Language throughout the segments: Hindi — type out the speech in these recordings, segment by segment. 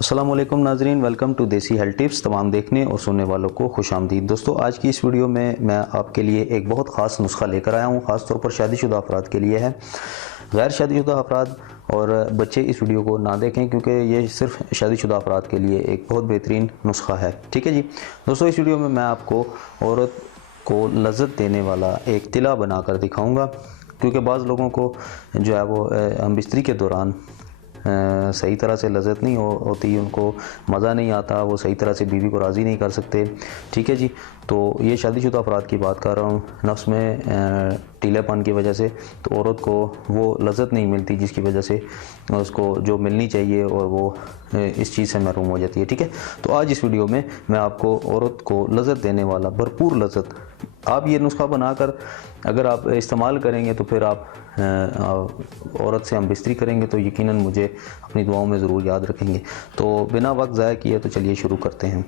अस्सलामुअलैकुम नाजरीन, वेलकम टू देसी हेल्थ टिप्स। तमाम देखने और सुनने वालों को खुशामदीद। दोस्तों, आज की इस वीडियो में मैं आपके लिए एक बहुत ख़ास नुस्खा लेकर आया हूँ। ख़ास तौर पर शादीशुदा अफराद के लिए है। गैर शादीशुदा अफराद और बच्चे इस वीडियो को ना देखें, क्योंकि ये सिर्फ शादीशुदा अफराद के लिए एक बहुत बेहतरीन नुस्खा है। ठीक है जी दोस्तों, इस वीडियो में मैं आपको औरत को लज़्ज़त देने वाला एक तिला बनाकर दिखाऊँगा, क्योंकि बाज़ लोगों को जो है वो हम बिस्तरी के दौरान सही तरह से लज़्ज़त नहीं होती, उनको मज़ा नहीं आता, वो सही तरह से बीवी को राज़ी नहीं कर सकते। ठीक है जी, तो ये शादीशुदा अफराद की बात कर रहा हूँ। नफ्स में ढीलेपन की वजह से तो औरत को वो लज़्ज़त नहीं मिलती जिसकी वजह से उसको जो मिलनी चाहिए, और वो इस चीज़ से महरूम हो जाती है। ठीक है, तो आज इस वीडियो में मैं आपको औरत को लज़्ज़त देने वाला भरपूर लज़्ज़त, आप ये नुस्खा बनाकर अगर आप इस्तेमाल करेंगे तो फिर आप औरत से हम बिस्तरी करेंगे तो यकीनन मुझे अपनी दुआओं में ज़रूर याद रखेंगे। तो बिना वक्त ज़ाया किए तो चलिए शुरू करते हैं।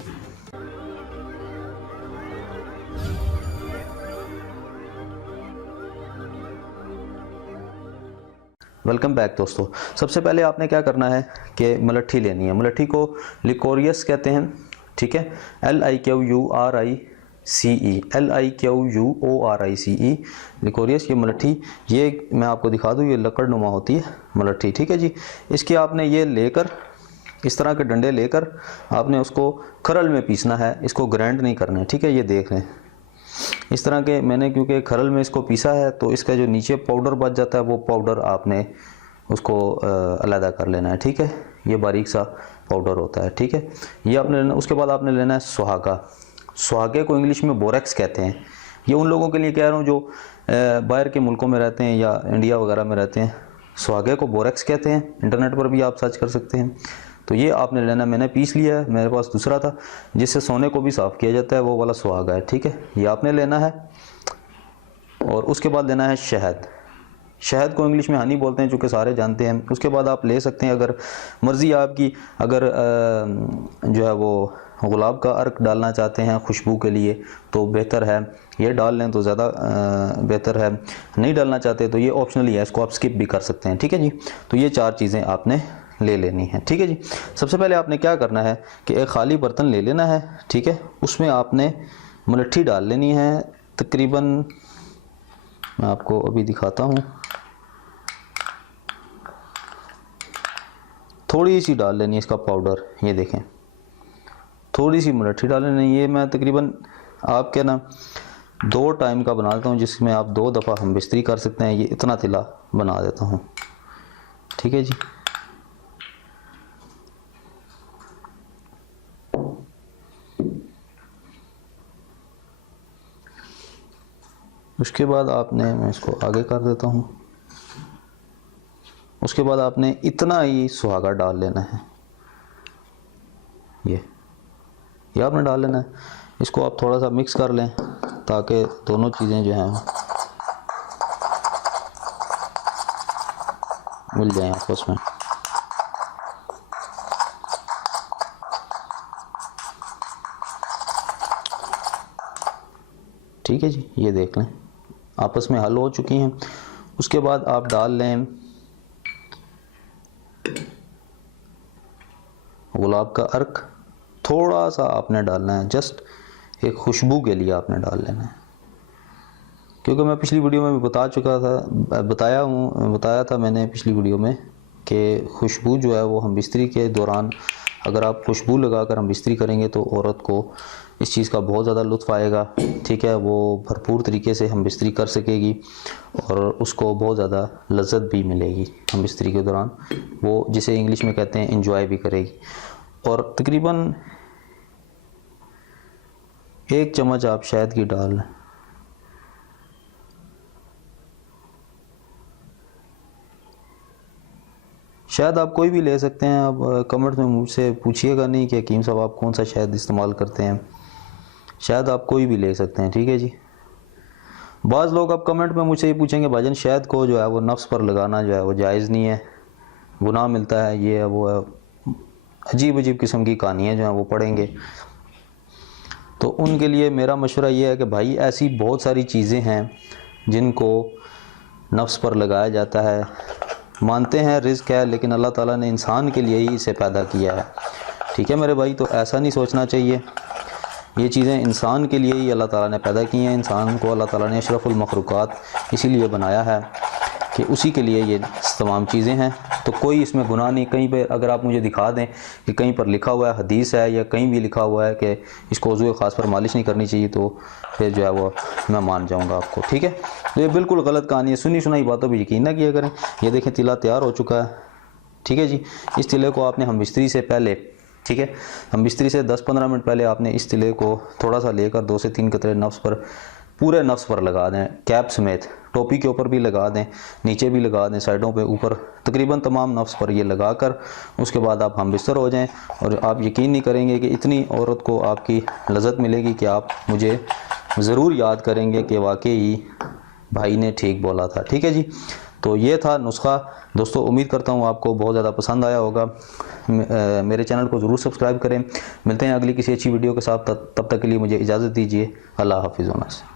वेलकम बैक दोस्तों। सबसे पहले आपने क्या करना है कि मलट्ठी लेनी है। मलट्ठी को लिकोरियस कहते हैं। ठीक है, LIQURICE लिकोरियस, ये मलट्ठी, ये मैं आपको दिखा दूँ, ये लकड़ नुमा होती है मलट्ठी। ठीक है जी, इसकी आपने ये लेकर, इस तरह के डंडे लेकर आपने उसको खरल में पीसना है, इसको ग्राइंड नहीं करना है। ठीक है, ये देख लें इस तरह के मैंने, क्योंकि खरल में इसको पीसा है तो इसका जो नीचे पाउडर बच जाता है वो पाउडर आपने उसको अलहदा कर लेना है। ठीक है, ये बारीक सा पाउडर होता है। ठीक है, ये आपने लेना। उसके बाद आपने लेना है सुहागा। सुहागे को इंग्लिश में बोरेक्स कहते हैं। ये उन लोगों के लिए कह रहा हूँ जो बाहर के मुल्कों में रहते हैं या इंडिया वगैरह में रहते हैं। सुहागे को बोरेक्स कहते हैं, इंटरनेट पर भी आप सर्च कर सकते हैं। तो ये आपने लेना, मैंने पीस लिया है, मेरे पास दूसरा था जिससे सोने को भी साफ़ किया जाता है, वो वाला सुहागा है। ठीक है, ये आपने लेना है। और उसके बाद लेना है शहद। शहद को इंग्लिश में हनी बोलते हैं, चूँकि सारे जानते हैं। उसके बाद आप ले सकते हैं, अगर मर्ज़ी आपकी, अगर जो है वो गुलाब का अर्क डालना चाहते हैं खुशबू के लिए तो बेहतर है, ये डाल लें तो ज़्यादा बेहतर है। नहीं डालना चाहते तो ये ऑप्शनली है, इसको आप स्किप भी कर सकते हैं। ठीक है जी, तो ये चार चीज़ें आपने ले लेनी है। ठीक है जी, सबसे पहले आपने क्या करना है कि एक खाली बर्तन ले लेना है। ठीक है, उसमें आपने मलट्ठी डाल लेनी है। तकरीबन मैं आपको अभी दिखाता हूँ, थोड़ी सी डाल लेनी है इसका पाउडर। ये देखें, थोड़ी सी मलट्ठी डाल लेनी है। ये मैं तकरीबन आपके ना 2 टाइम का बना देता हूँ, जिसमें आप 2 दफ़ा हम बिस्तरी कर सकते हैं। ये इतना तिला बना देता हूँ। ठीक है जी, उसके बाद आपने, मैं इसको आगे कर देता हूँ, उसके बाद आपने इतना ही सुहागा डाल लेना है। ये आपने डाल लेना है। इसको आप थोड़ा सा मिक्स कर लें ताकि दोनों चीज़ें जो हैं मिल जाएं आपस में। ठीक है जी, ये देख लें आपस में हल हो चुकी हैं। उसके बाद आप डाल लें गुलाब का अर्क। थोड़ा सा आपने डालना है, जस्ट एक खुशबू के लिए आपने डाल लेना है। क्योंकि मैं पिछली वीडियो में भी बताया था मैंने पिछली वीडियो में कि खुशबू जो है वो हम बिस्तरी के दौरान, अगर आप खुशबू लगाकर हम बिस्तरी करेंगे तो औरत को इस चीज़ का बहुत ज़्यादा लुत्फ़ आएगा। ठीक है, वो भरपूर तरीके से हम बिस्तरी कर सकेगी और उसको बहुत ज़्यादा लज़्ज़त भी मिलेगी हम बिस्तरी के दौरान, वो जिसे इंग्लिश में कहते हैं एंजॉय भी करेगी। और तकरीबन 1 चम्मच आप शहद की डाल लें। शहद आप कोई भी ले सकते हैं। आप कमेंट में मुझसे पूछिएगा नहीं कि हकीम साहब आप कौन सा शहद इस्तेमाल करते हैं। शहद आप कोई भी ले सकते हैं। ठीक है जी, बाज़ लोग अब कमेंट में मुझसे ये पूछेंगे भाईजान शहद को जो है वो नफ्स पर लगाना जो है वो जायज़ नहीं है, गुनाह मिलता है, ये है वो है, अजीब अजीब किस्म की कहानियाँ जो हैं वो पढ़ेंगे। तो उनके लिए मेरा मशवरा ये है कि भाई ऐसी बहुत सारी चीज़ें हैं जिनको नफ्स पर लगाया जाता है, मानते हैं रिज़्क है, लेकिन अल्लाह ताला ने इंसान के लिए ही इसे पैदा किया है। ठीक है मेरे भाई, तो ऐसा नहीं सोचना चाहिए। ये चीज़ें इंसान के लिए ही अल्लाह ताला ने पैदा की हैं। इंसान को अल्लाह ताला ने अशरफुल मखलूक़ात इसीलिए बनाया है कि उसी के लिए ये तमाम चीज़ें हैं। तो कोई इसमें गुनाह नहीं। कहीं पे अगर आप मुझे दिखा दें कि कहीं पर लिखा हुआ है, हदीस है या कहीं भी लिखा हुआ है कि इसको वज़ू ख़ास पर मालिश नहीं करनी चाहिए, तो फिर जो है वो मैं मान जाऊंगा आपको। ठीक है, तो ये बिल्कुल गलत कहानी है। सुनी सुनाई बातों पर यकीन ना किया करें। ये देखें तिला तैयार हो चुका है। ठीक है जी, इस तिले को आपने हम बिस्तरी से पहले, ठीक है, हम बिस्तरी से 10-15 मिनट पहले आपने इस तिले को थोड़ा सा लेकर 2 से 3 कतरे नफ्स पर, पूरे नफ्स पर लगा दें, कैप समेत। टोपी के ऊपर भी लगा दें, नीचे भी लगा दें, साइडों पे, ऊपर, तकरीबन तमाम नफ्स पर ये लगाकर उसके बाद आप हम बिस्तर हो जाएं। और आप यकीन नहीं करेंगे कि इतनी औरत को आपकी लज़्ज़त मिलेगी कि आप मुझे ज़रूर याद करेंगे कि वाकई भाई ने ठीक बोला था। ठीक है जी, तो ये था नुस्खा। दोस्तों उम्मीद करता हूँ आपको बहुत ज़्यादा पसंद आया होगा। मेरे चैनल को ज़रूर सब्सक्राइब करें। मिलते हैं अगली किसी अच्छी वीडियो के साथ। तब तक के लिए मुझे इजाज़त दीजिए। अल्लाह हाफ़िज़।